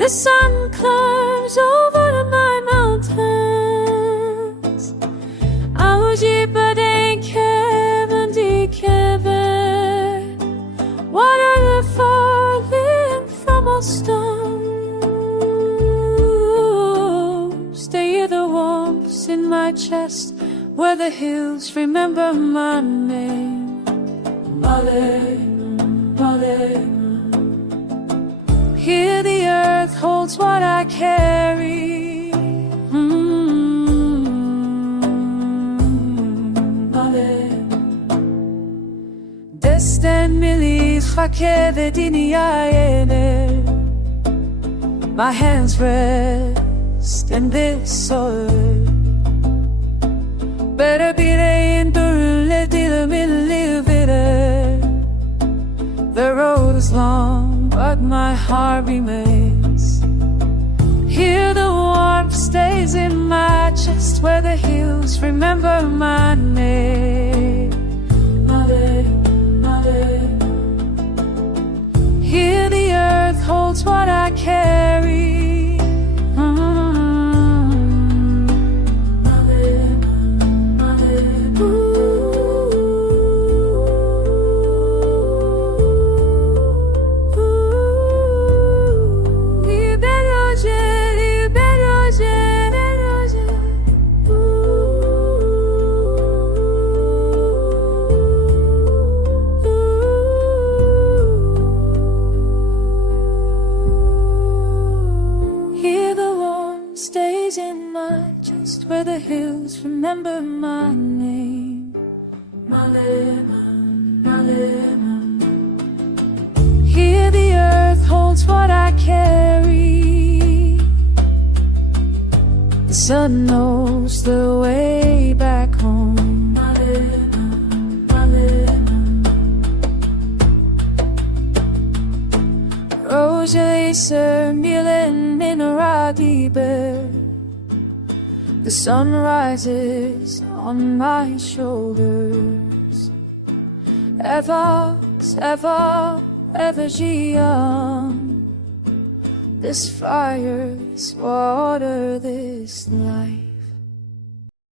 The sun climbs over my mountains. Awayî beden kevin di kevin. Water the falling from a stone. Stay the warmth in my chest, where the hills remember my name. Here the earth holds what I carry. Desten milis fakede diniyayene. My hands rest in this soil. Better be in the road is long, but my heart remains. Here the warmth stays in my chest, where the hills remember my name. Here the earth holds what I carry. Stays in my chest, where the hills remember my name. Here the earth holds what I carry. The sun knows the way back home. The sun rises on my shoulders. Ever jiyan. This fire, this water, this land.